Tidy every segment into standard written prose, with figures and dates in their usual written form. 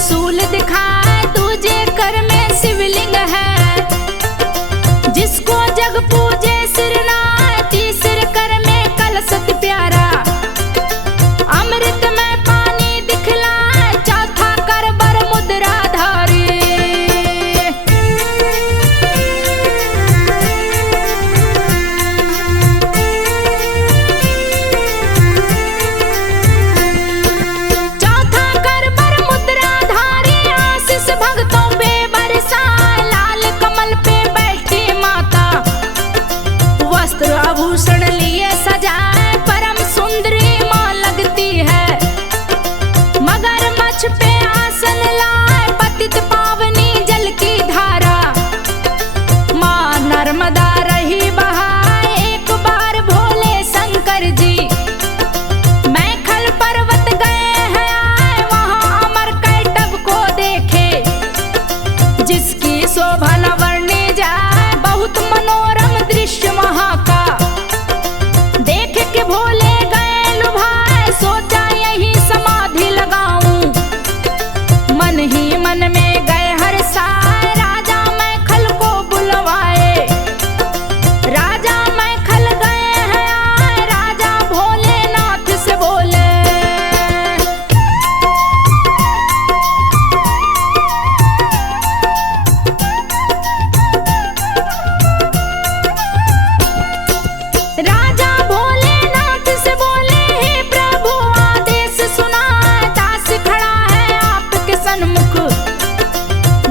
त्रिशूल दिखाए, दूजे कर में शिवलिंग है। जिसको जग पूजे सिरनाए, तीसरे कर में कलशत प्यारा। अमृत में पानी दिखलाए, चौथा कर बर मुद्राधारी। चौथा कर बर मुद्राधारी, आशीष भक्तों पे बरसाए। लाल कमल पे बैठी माता, वस्त्र आभूषण लिए सजाए। परम सुंदरी माँ लगती है, मगरमच्छ पे आसन लाए। पतित पावनी जल की धारा, माँ नर्मदा रही बहाए। एक बार भोले शंकर जी मैखल पर्वत गए हैं आए। वहाँ अमर कैटभ को देखे, जिसकी शोभा न वर्णी जाए। बहुत मनोरम दृश्य वहाँ का, देख के भोले गए लुभाए। सोचा यही समाधि लगाऊं, मन ही मन में गए हर्षाए। राजा मैखल को बुलवाए, राजा मैखल गए हैं आए। राजा भोलेनाथ से बोले, राजा भोलेनाथ से बोले, हे प्रभु आदेश सुनाए। दास खड़ा है आपके सन्मुख,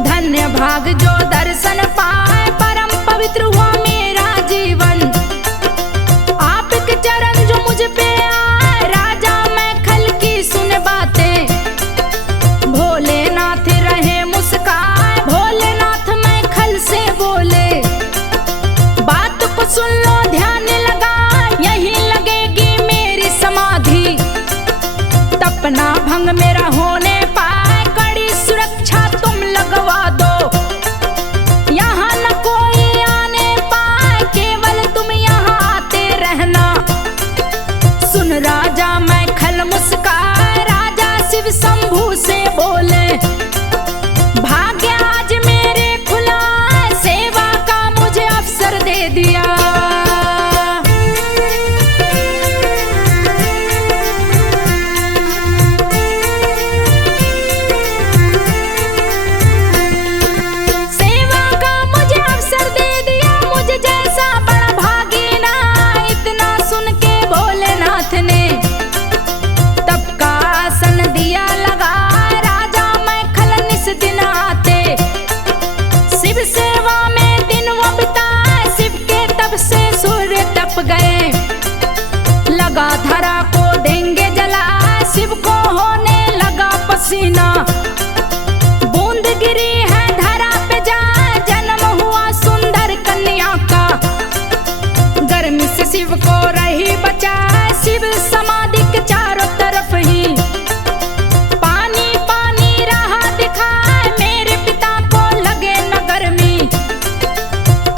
धन्य भाग जो दर्शन पाए। परम पवित्र हुआ मेरा जीवन, आपके चरण जो मुझ पे आए। राजा मैखल की सुन बातें, भोलेनाथ रहे मुस्काए। भोलेनाथ मैखल से बोले, बात को सुन लो ध्यान लगा। यही लगेगी मेरी समाधि, तपना भंग मेरा होने पाए। कड़ी सुरक्षा तुम लगवा दो, यहाँ न कोई आने पाए। केवल तुम यहाँ आते रहना। सुन राजा मैखल मुस्काए, राजा शिव शंभू से बोले, भाग्य आज मेरे खुला है। सेवा का मुझे अवसर दे दिया। सेवा का मुझे अवसर दे दिया, मुझे जैसा बड़ा भागी ना। इतना सुन के भोलेनाथ ने तब का आसन दिया लगा। राजा मैखल निस दिन आते, शिव सेवा में दिन वो बिताए। शिव के तब से सूर्य तप गए, लगा धरा को देंगे जला। शिव को होने लगा पसीना, बूंद गिरी है धरा पे जा। जन्म हुआ सुंदर कन्या का, गर्मी से शिव को रही बचा। शिव समाधि के चारों तरफ ही पानी पानी रहा दिखाए। मेरे पिता को लगे न गर्मी,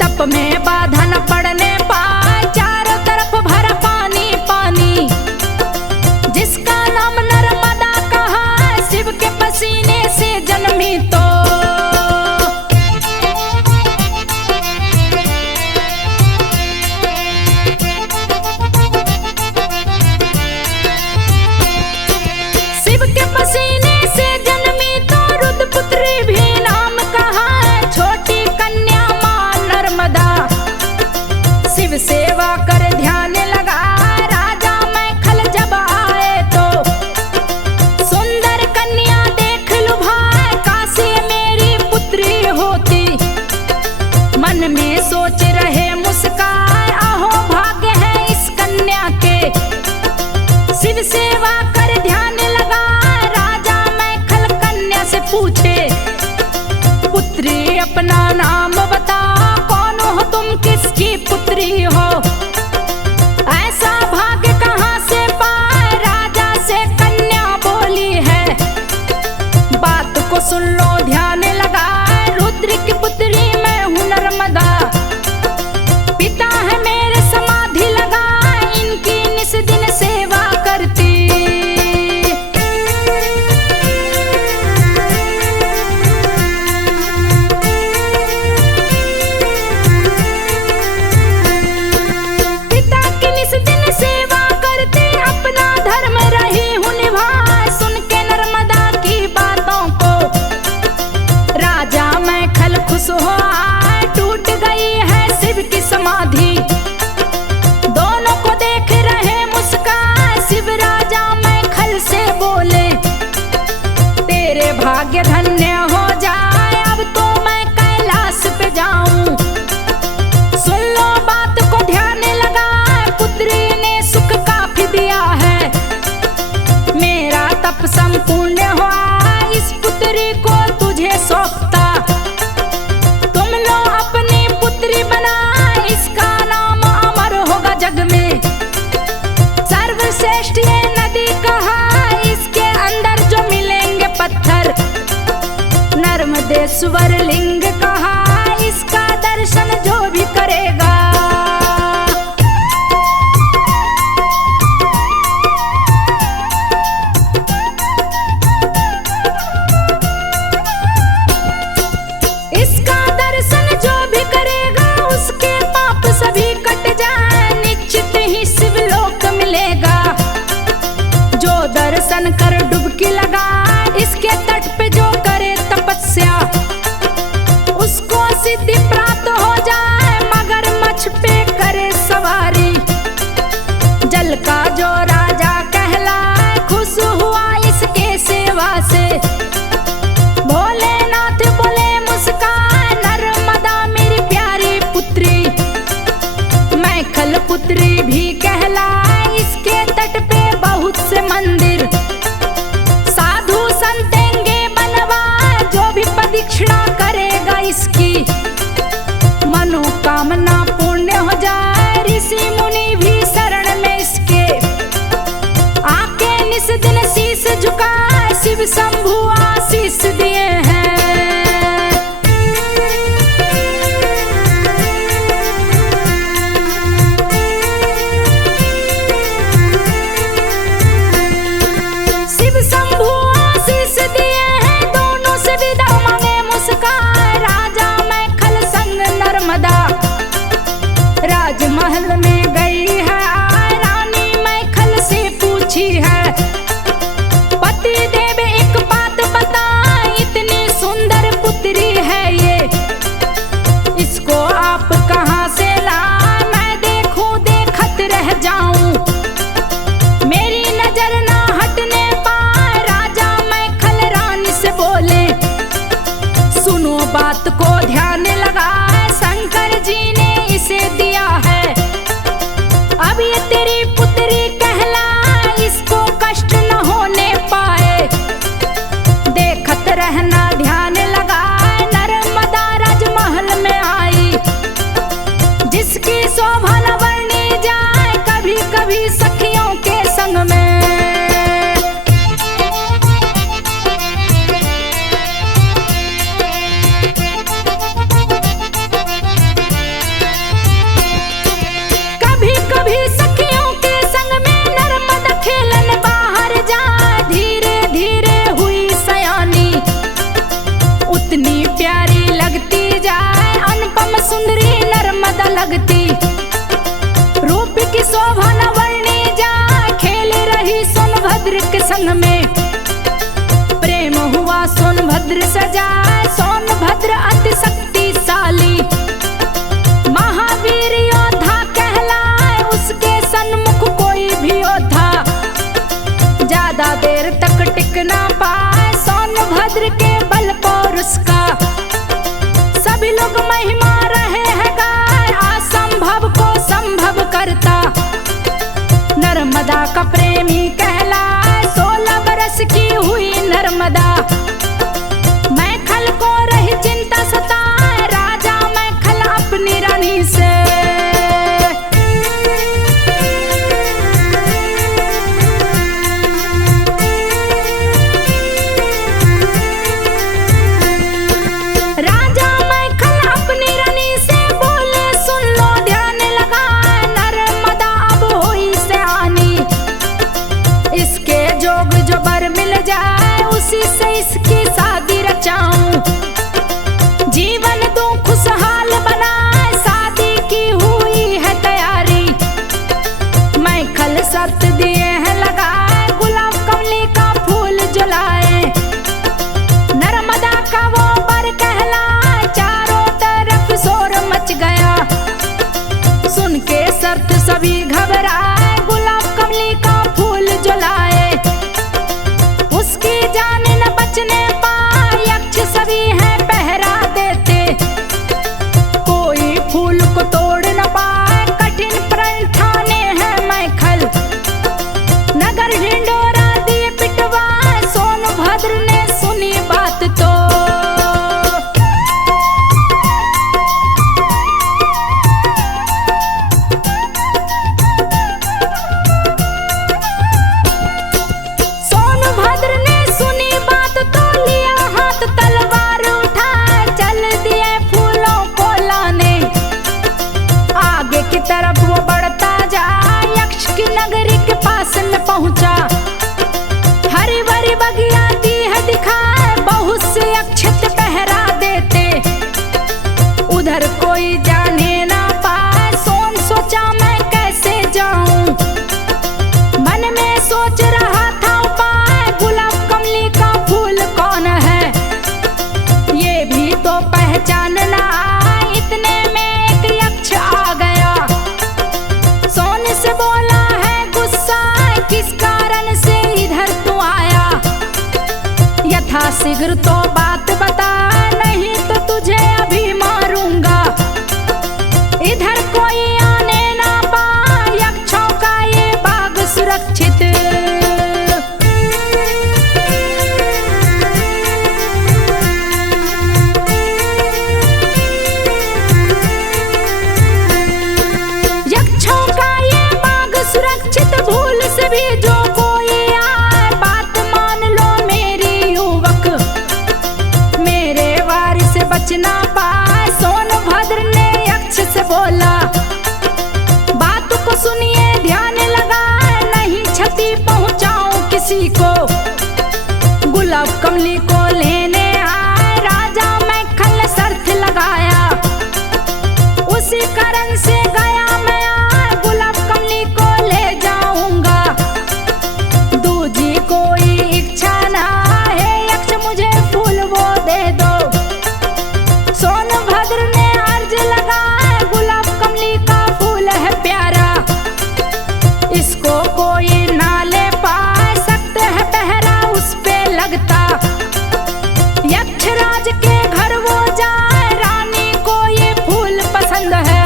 तप में बाधा न पड़ने पाए। चारों तरफ भरा पानी पानी, जिसका नाम नर्मदा कहा। शिव के पसीने से जन्मी तो शिव के पसीने से जन्मी तो रुद्रपुत्री भी नाम कहा। छोटी कन्या माँ नर्मदा, शिव सेवा कर ध्यान लगा। राजा मैखल जब आए तो सुंदर कन्या देख लुभाए। काशी मेरी पुत्री होती, मन में सोच रहे मुस्काए। आहो भाग्य है इस कन्या के, शिव सेवा कर ध्यान लगा। राजा मैखल कन्या से पूछे, पुत्री अपना नाम बता। कौन हो तुम, किसकी पुत्री हो? ऐसा भाग्य कहाँ से पाए? राजा से कन्या बोली है, बात को सुन लो ध्यान लगा। रुद्र की पुत्री मैं हूँ नर्मदा, पिता है मेरे समाधि लगा। इनकी निस दिन सेवा करती। सिद्धेश्वर लिंग कहा, इसका दर्शन जो भी करेगा। इसका दर्शन जो भी करेगा उसके पाप सभी कट जाए, निश्चित ही शिवलोक मिलेगा। जो दर्शन कर डुबकी लगा इसके तट पे जो करे तपस्या, उसको सिद्धि प्राप्त हो जाए। मगरमच्छ पे करे सवारी, जल का जो राजा कहलाए, खुश हुआ इसके सेवा से। भोलेनाथ बोले मुस्कान, नर्मदा मेरी प्यारी पुत्री, मैखल पुत्री भी कहलाए। इसके तट पे बहुत से मंदिर, साधु संतेंगे बनवाए। जो भी प्रदक्षिणा करेगा इसकी मनोकामना पूर्ण हो जाए। ऋषि मुनि भी शरण में इसके आके निस दिन शीश झुकाए, शिव शंभु आशीष दिए हैं। शिव शंभु आशीष दिए हैं, दोनों से विदा मांगे मुस्कान। राजा मैखल संग नर्मदा राजमहल में गई है, रानी मैखल से पूछी है। पति देव एक बात बता, इतनी सुंदर पुत्री है ये, इसको आप कहाँ से ला, मैं देखूं देखत रह जाऊं, मेरी नजर ना हटने पाए। राजा मैखल रानी से बोले, सुनो बात को ध्यान लगाए, शंकर जी ने इसे दिया है। अब ये तेरी पुत्री कहलाए, इसको कष्ट न होने पाए। देखत रहना ध्यान लगाए, नर्मदा राजमहल में आई, जिसकी शोभा न वर्णी जाए। कभी कभी सखियों के संग में सुंदरी नर्मदा लगती, रूप की शोभा न वर्णी जाए। खेल रही सोनभद्र के संग में, प्रेम हुआ सोनभद्र से जाए। सोनभद्र अति शक्तिशाली महावीर योद्धा कहलाए, उसके सन्मुख कोई भी योद्धा ज्यादा देर तक टिक ना पाए। सोनभद्र के बल पौरुष का सभी लोग महिमा रहे हैं गाय, असंभव को संभव करता नर्मदा का प्रेमी कहलाए। 16 बरस की हुई नर्मदा, मैखल को रही चिंता सताए। राजा मैखल अपनी रानी से से इसकी शादी रचाऊं, जीवन दूं खुशहाल बनाए। शादी की हुई है तैयारी, मैखल शर्त दिए हैं लगाए। गुलाब कमली का फूल जलाए, नर्मदा का वो बर कहलाए। चारों तरफ शोर मच गया, सुन के शर्त सभी घबराए। गुलाब कमली का फूल जलाए, उसकी जान न बचने पाए। यक्ष सभी हैं पहरा देते, कोई फूल को तोड़ न पाए। कठिन प्रण ठाने हैं मैखल, नगर ढिंडोरा दिए पिटवाए। सोनभद्र ने सुनी बात तो सोनभद्र ने सुनी बात तो लिया हाथ तलवार उठा। यथा शीघ्र तो बात बता, नहीं तो तुझे अभी मारूंगा। इधर कोई आने ना पाए, यक्षों का ये बाग सुरक्षित। यक्षों का ये बाग सुरक्षित, भूल से भी जो कोई आए बात मान लो मेरी युवक। मेरे वार से बचना पाए, सोनभद्र ने यक्ष से बोला। बात को सुनिए ध्यान लगाए, नहीं क्षति पहुंचाऊं किसी को। गुलाब कमली को लेने आए, राजा मैं खल शर्त लगाया। उसी कारण से गया मैं आए, गुलाब कमली को ले जाऊंगा। दूजी कोई इच्छा ना है, यक्ष मुझे फूल वो दे दो। सोनभद्र ने अर्ज लगाए, गुलाब कमली का फूल है प्यारा। इसको कोई ना ले पाए, सकते है पहरा उस पे लगता। यक्षराज के घर वो जाए, रानी को ये फूल पसंद है।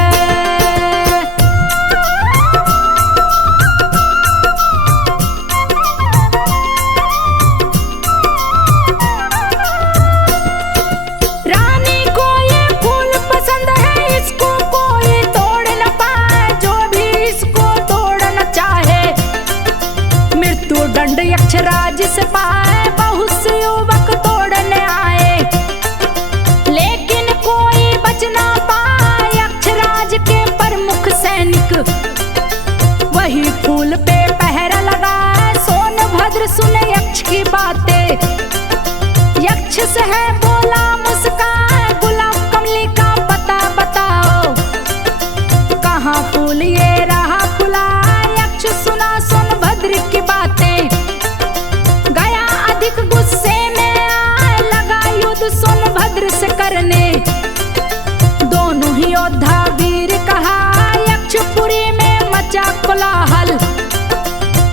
रानी को ये फूल पसंद है, इसको कोई तोड़ न पाए, जो भी इसको तोड़ना चाहे। मृत्यु दंड यक्षराज से पाए, बहुत से युवक तोड़ने आए, लेकिन कोई बच ना पाए। यक्षराज के प्रमुख सैनिक वही फूल पे पहरा लगाए। सोनभद्र सुने यक्ष की बातें, यक्ष से है बोला मुस्कान। गुलाब कमली का पता बताओ, कहाँ फूल ये रहा खुला। यक्ष सुना सोनभद्र की बातें, गया अधिक गुस्से में आए, लगा युद्ध सोनभद्र से करने। दोनों ही योद्धा वीर कहा, यक्षपुरी में मचा कोलाहल।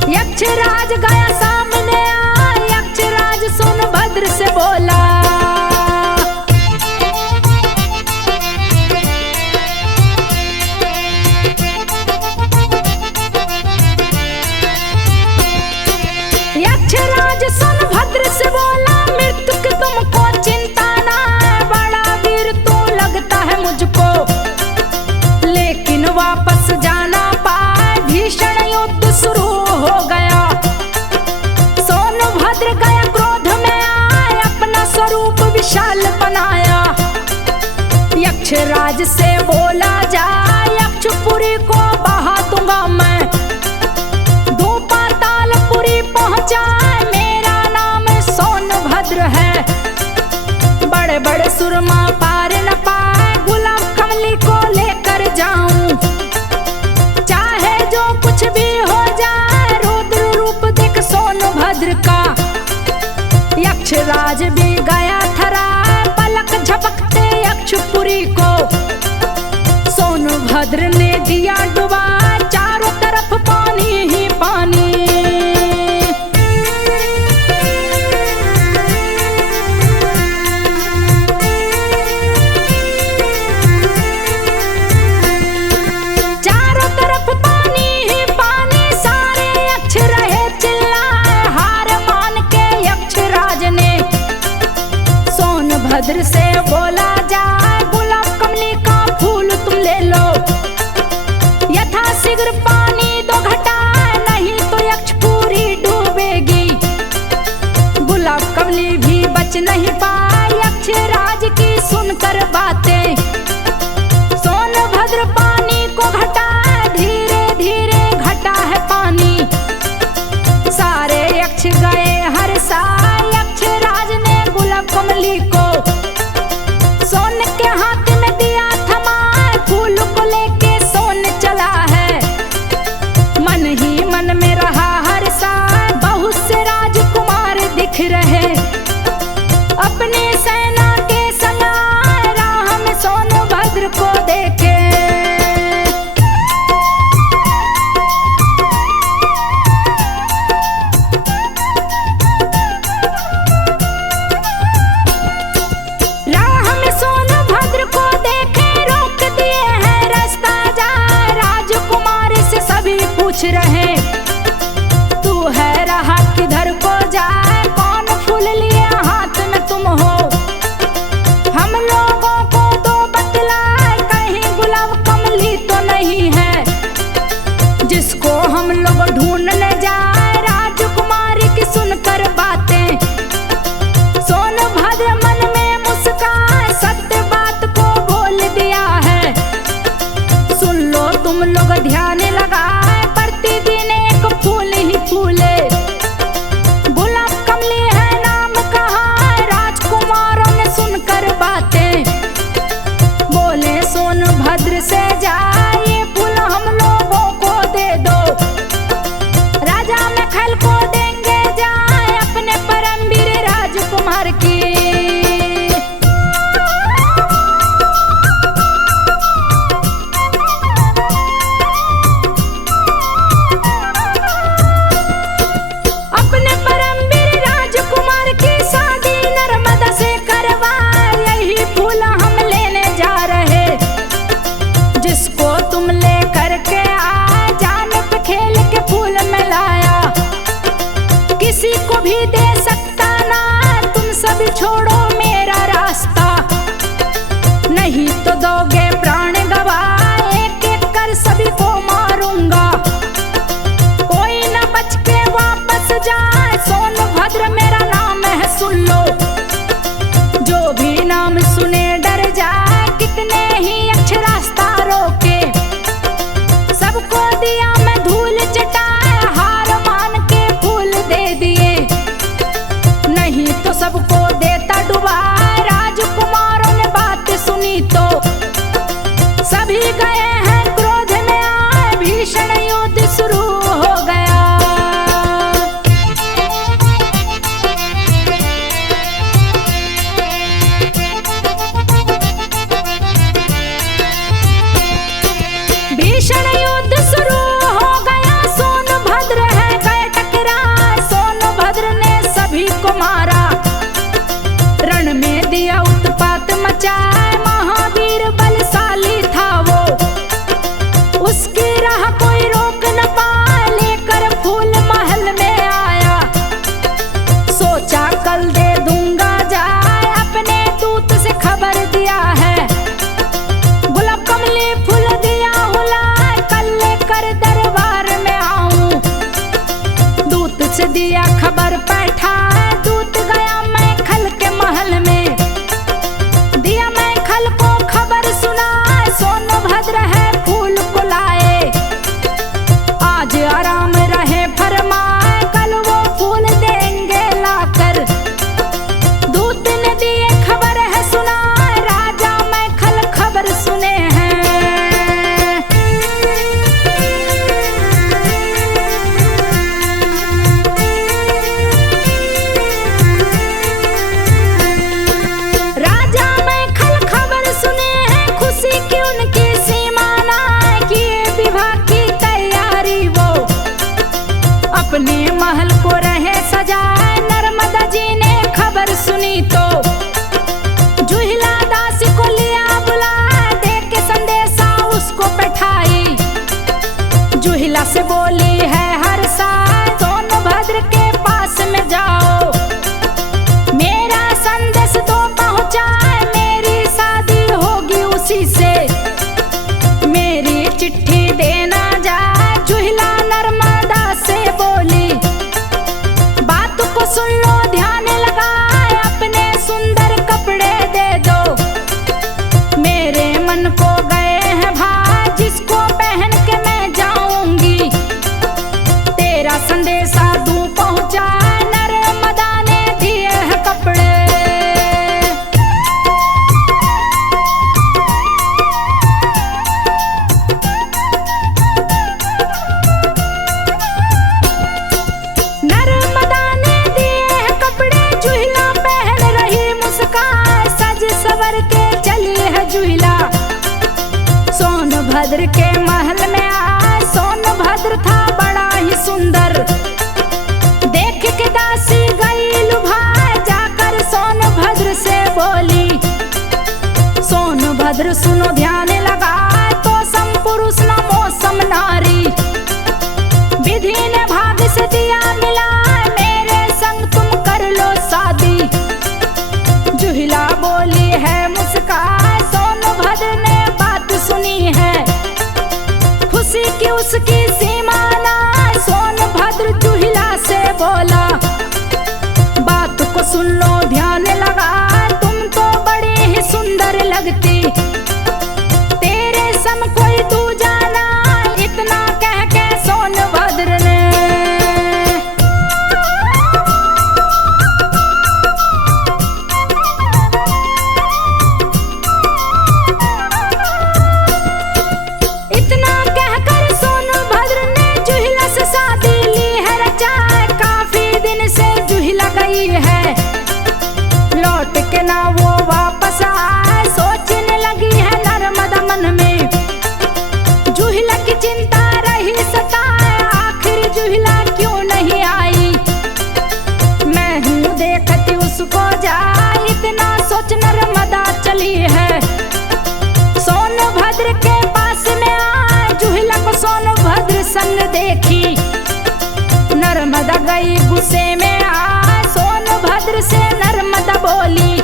यक्षराज गया सामने आए, यक्षराज सोनभद्र से बोला। यक्षराज सोनभद्र से बोला, मृत्यु की तुमको चिंता ना है, बड़ा वीर तू लगता है मुझको। लेकिन वापस जाना पाए, भीषण युद्ध शुरू हो गया। सोनभद्र गया क्रोध में आए, अपना स्वरूप विशाल बनाया। यक्षराज से बोला जा, यक्षपुरी को बहा दूंगा मैं। दो पातालपुरी पहुंचा, मेरा नाम सोनभद्र है। बड़े बड़े सुरमा पार न पाए, गुलाब कमली को लेकर जाऊं। चाहे जो कुछ भी हो जाए, रुद्र रूप देख सोनभद्र का। यक्षराज भी गया थरा, पलक झपकते यक्षपुरी को। सोनभद्र ने दिया डुबा, चारों तरफ पानी ही पानी। चारों तरफ पानी ही पानी, सारे यक्ष रहे चिल्लाए। हार मान के यक्षराज ने सोनभद्र से बोला जा, गुलाब कमली का फूल तुम ले लो। यथा शीघ्र पानी दो घटा, नहीं तो यक्षपुरी डूबेगी। गुलाब कमली भी बच नहीं पाए, यक्षराज की सुनकर बातें। सोनभद्र पानी को घटा, धीरे धीरे घटा है पानी। सारे यक्ष गए हर साल, यक्षराज ने गुलाब कमली को सोन के हाथ में दिया थमा। फूल को लेके सोन चला है, मन ही मन में रहा हर साल। बहुत से राजकुमार दिख रहे, अपनी सेना के संग राह में सोनभद्र को देखे। पूछ रहे तू है रहा किधर को जाए, कौन फूल लिए हाथ में तुम हो। हम लोगों को दो बतलाए, कहीं गुलाब कमली तो नहीं है जिसको हम लोग ढूंढने जाए। राजकुमारी की सुनकर बातें सोनभद्र मन में मुस्काए, सत्य बात को बोल दिया है। सुन लो तुम लोग ध्यान लगाए, प्रतिदिन एक फूल ही फूले, गुलाब कमली है नाम कहा। राजकुमारों ने सुनकर बातें बोले सोनभद्र से जाए, ये फूल हम लोगों को दे दो। राजा महल को देंगे जाए अपने परमवीर राजकुमार की। अपने परमवीर राजकुमार की शादी नर्मदा से करवाए, यही फूल हम लेने जा रहे जिसको तुम ले करके आए। जान पे खेल के फूल में लाया, किसी को भी दे सकता ना, तुम सभी छोड़ो मेरा रास्ता, नहीं तो दोगे प्राण गवा। एक एक कर सभी को मारूंगा, कोई न बच के वापस जाए। सोनभद्र मेरा नाम है सुन लो, जो भी नाम सुने डर जाए। कितने ही अच्छे रास्ता रोके, सबको दिया मैं धूल चटाए। हार मान के फूल दे दिए, नहीं तो सबको देता डुबाए। राजकुमारों ने बात सुनी तो सभी गए हैं क्रोध में आए, भीषण युद्ध शुरू हो गया। भीषण युद्ध शुरू हो गया, सोनभद्र है गए टकराए। सोनभद्र ने सभी को मारा, रण में दिया उत्पात मचाए। महावीर बलशाली था वो, उसकी राह कोई रोक न पाए। लेकर फूल महल में आया, सोचा कल दे दूंगा जाए। अपने दूत से खबर दिया है, गुलाब कमली फूल दिया हुलाए। कल लेकर दरबार में आऊं, दूत से दिया खबर बैठाए। दूत गया मैं खल के महल में, दिया मैं खल को खबर सुनाए। सोनभद्र है फूल को लाए, आज आराम रहे फरमाए। कल वो फूल देंगे लाकर, दूत ने दिए खबर है सुनाए। राजा मैं खल खबर सुने हैं। राजा मैं खल खबर सुने हैं, खुशी की उनकी सीमा ना, किए विवाह की तैयारी वो अपने महल को रहे सजाए। नर्मदा जी ने खबर सुनी तो जुहिला दासी को लिया बुलाए, दे के संदेशा उसको बैठाई। जुहिला से बोली है हर साल सोनभद्र के पास में जाओ, मेरा संदेश तो पहुंचाए। मेरी शादी होगी उसी से, मेरी चिट्ठी देना जाए। जुहिला नर्मदा से बोली, बात को सुन लो ध्यान लगाए। अपने सुंदर कपड़े दे दो, मेरे मन को गए हैं भाई। जिसको पहन के मैं जाऊंगी, तेरा संदेशा दूं पहुंचाए। नर्मदा ने दिए हैं कपड़े, नर्मदा ने दिए हैं कपड़े। जुहिला पहन रही मुस्कान, सज सवर के चली है जुहिला। सोनभद्र के महल में आए, सोनभद्र था बड़ा ही सुंदर। देख के दासी गई लुभाए, जाकर सोनभद्र से बोली, सोनभद्र सुनो ध्यान लगा। तो सम पुरुष न मौसम नारी, उसकी सीमा ना, सोनभद्र जुहिला से बोला, बात को सुन लो ध्यान लगा, तुम तो बड़ी ही सुंदर लगती, तेरे सम कोई दूजा ना, इतना कह के सोनभद्र ने है, लौट के ना वो वापस आए, सोचने लगी है नर्मदा मन में, जुहिला की चिंता रही सताए, आखिर जुहिला क्यों नहीं आई, मैं हूँ देखती उसको जाए, इतना सोच नर्मदा चली है, सोनभद्र के पास में आए, जुहिला को सोनभद्र संग देखी, नर्मदा गई गुस्से में आ, सोनभद्र से नर्मदा बोली,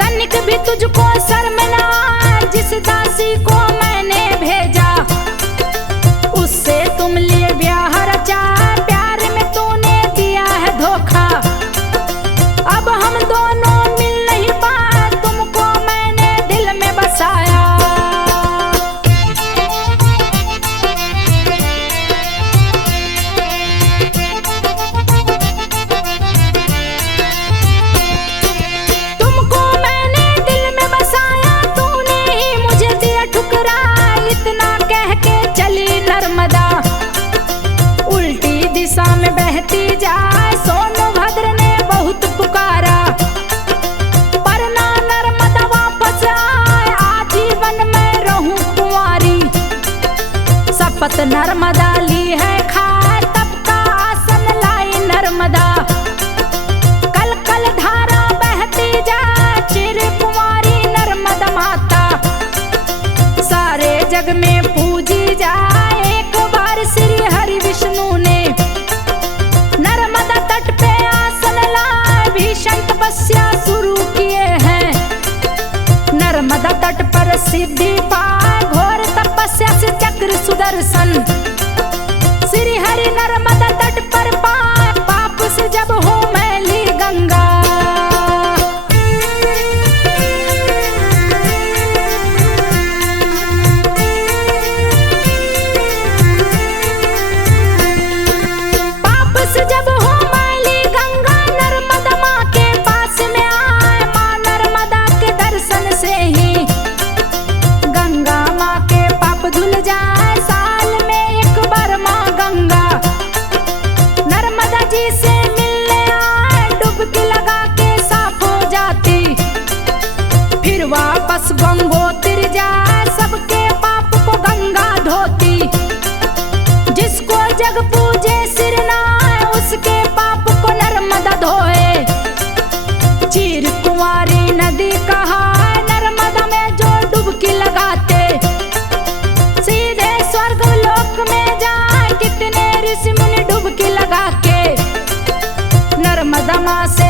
तनिक भी तुझको शर्म ना, जिस दासी को मैंने भेजा, उससे तुम लिए ब्याह रचा, प्यार में तूने दिया है धोखा, अब हम दोनों मिल नहीं पाए, तुमको मैंने दिल में बसाया। उल्टी दिशा में बहती जाए, सोनभद्र ने बहुत पुकारा, पर ना नर्मदा वापस आए, आजीवन में रहूं कुंवारी, शपथ नर्मदा ली है खाए, तब का आसन लाई नर्मदा, कल कल धारा बहती जाए, चिर कुंवारी नर्मदा माता, सारे जग में पूजी जाए, एक बार श्री हरि विष्णु ने नर्मदा तट पे आसन लाए, भीषण तपस्या शुरू किए हैं, नर्मदा तट पर सिद्धि पाए, घोर तपस्या से चक्र सुदर्शन, श्री हरि नर्मदा तट पर पाए, पाप से जब हो मैली गंगा, जब हो मैली गंगा, नर्मदा माँ के पास में आए, माँ नर्मदा के दर्शन से ही गंगा माँ के पाप धुल जाए, साल में एक बार माँ गंगा नर्मदा जी से मिलने आए, डुबकी लगा के साफ हो जाती, फिर वापस गंगोत्री जाए, सबके पाप को गंगा धोती, जिसको जग पूजे सिर ना, उसके पाप को नर्मदा धोए, चीर कुंवारी नदी कहा, नर्मदा में जो डुबकी लगाते, सीधे स्वर्ग लोक में जाए, कितने ऋषि मुनि डुबकी लगा के नर्मदा माँ से